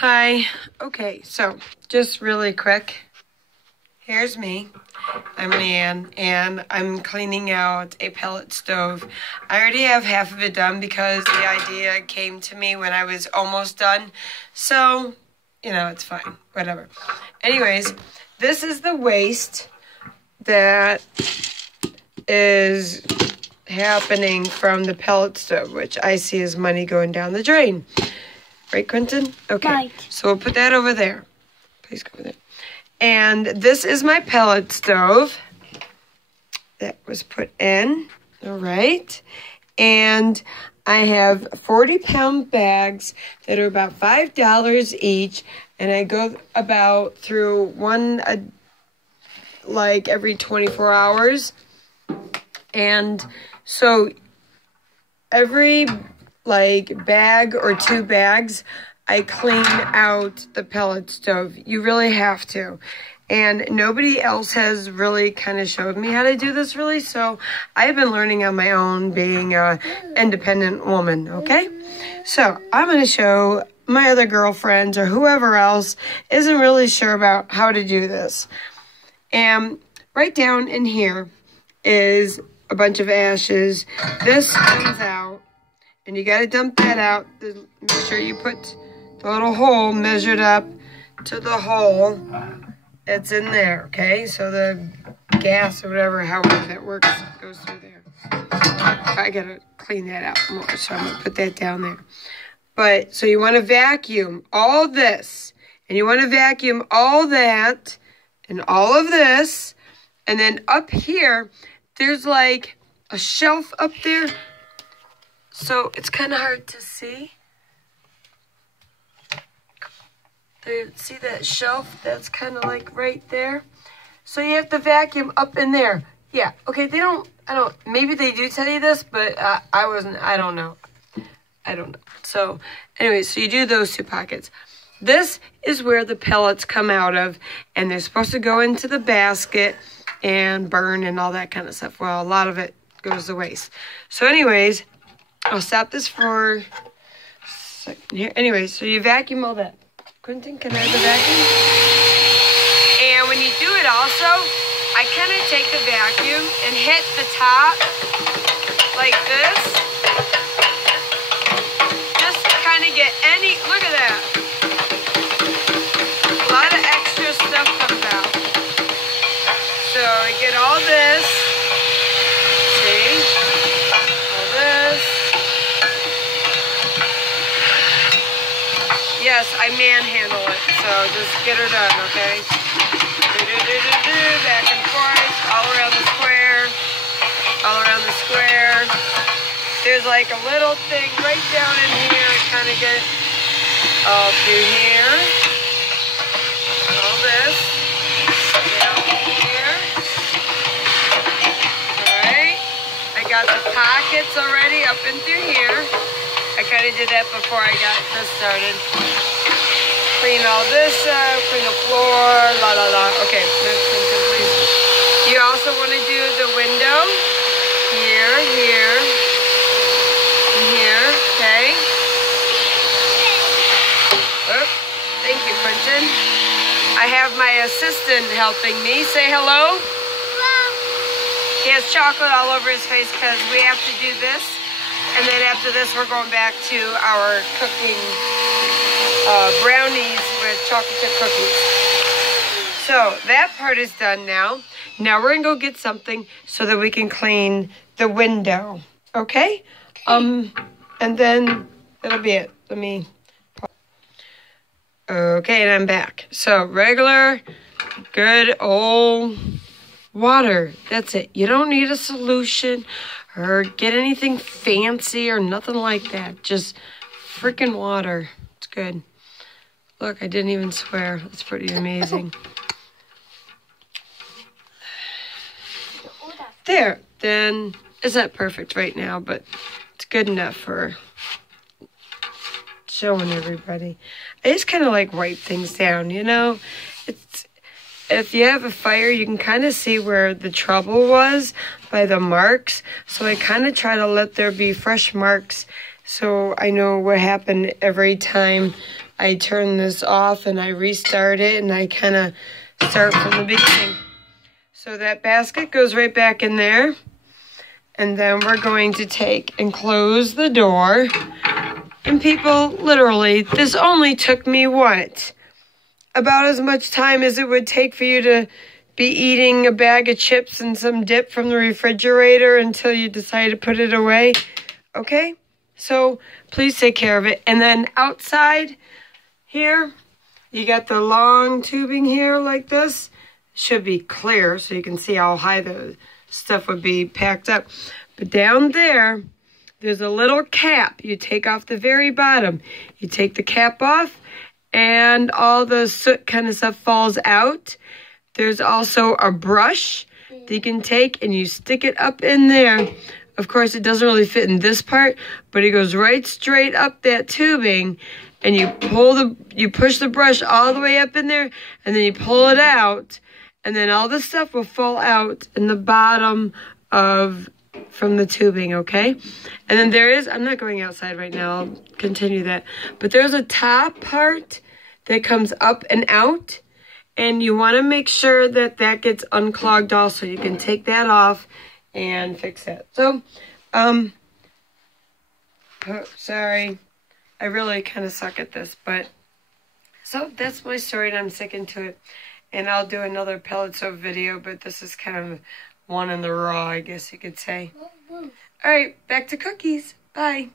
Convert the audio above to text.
Hi. Okay, so just really quick. Here's me. I'm Leanne, and I'm cleaning out a pellet stove. I already have half of it done because the idea came to me when I was almost done. So, you know, it's fine. Whatever. Anyways, this is the waste that is happening from the pellet stove, which I see as money going down the drain. Right, Quentin? Okay. Right. So we'll put that over there. Please go over there. And this is my pellet stove that was put in. All right. And I have 40-pound bags that are about $5 each. And I go about through one, like every 24 hours. And so every bag or 2 bags, I clean out the pellet stove. You really have to. And nobody else has really kind of showed me how to do this really, so I've been learning on my own being an independent woman, okay? So I'm going to show my other girlfriends or whoever else isn't really sure about how to do this. And right down in here is a bunch of ashes. This comes out. And you got to dump that out. Make sure you put the little hole measured up to the hole that's in there, okay? So the gas or whatever, however that works, goes through there. I got to clean that out more, so I'm going to put that down there. But, so you want to vacuum all this. And you want to vacuum all that and all of this. And then up here, there's like a shelf up there. So it's kind of hard to see. See that shelf? That's kind of like right there. So you have to vacuum up in there. Yeah, okay, maybe they do tell you this, but I don't know. So anyway, so you do those 2 pockets. This is where the pellets come out of, and they're supposed to go into the basket and burn and all that kind of stuff. Well, a lot of it goes to waste. So anyways, I'll stop this for a second here. Anyway, so you vacuum all that. Quentin, can I have the vacuum? And when you do it also, I kind of take the vacuum and hit the top like this. Just to kind of get any, look at that. A lot of extra stuff comes out. So I get all this. See? All this. Yes, I manhandle it, so just get her done, okay? Back and forth, all around the square, all around the square. There's like a little thing right down in here, kind of get all through here. All this, down here. Alright, I got the pockets already up and through here. I kind of did that before I got this started. Clean all this up, clean the floor, la la la. Okay, please. You also want to do the window. Here, here, and here, okay? Oh, thank you, Quentin. I have my assistant helping me. Say hello. Hello. He has chocolate all over his face because we have to do this. And then after this, we're going back to our cooking brownies with chocolate chip cookies. So that part is done now. Now we're going to go get something so that we can clean the window. Okay? And then that'll be it. Let me... Okay, and I'm back. So regular, good old water. That's it. You don't need a solution or get anything fancy or nothing like that. Just freaking water. It's good. Look, I didn't even swear. That's pretty amazing. There. Then, it's not perfect right now, but it's good enough for showing everybody. I just kind of like wipe things down, you know? If you have a fire, you can kind of see where the trouble was by the marks. So I kind of try to let there be fresh marks so I know what happened every time I turn this off and I restart it, and I kind of start from the beginning. So that basket goes right back in there. And then we're going to take and close the door. And people, literally, this only took me what? About as much time as it would take for you to be eating a bag of chips and some dip from the refrigerator until you decide to put it away. Okay? So please take care of it. And then outside here, you got the long tubing here like this. Should be clear so you can see how high the stuff would be packed up. But down there, there's a little cap. You take off the very bottom. You take the cap off and all the soot kind of stuff falls out. There's also a brush that you can take and you stick it up in there. Of course, it doesn't really fit in this part, but it goes right straight up that tubing, and you push the brush all the way up in there, and then you pull it out, and then all the stuff will fall out in the bottom from the tubing, okay? And then there is, I'm not going outside right now, I'll continue that, but there's a top part that comes up and out, and you want to make sure that that gets unclogged also. You can take that off and fix that. So, oh, sorry. I really kind of suck at this, but so that's my story, and I'm sticking to it. And I'll do another pellet stove video, but this is kind of one in the raw, I guess you could say. All right, back to cookies. Bye.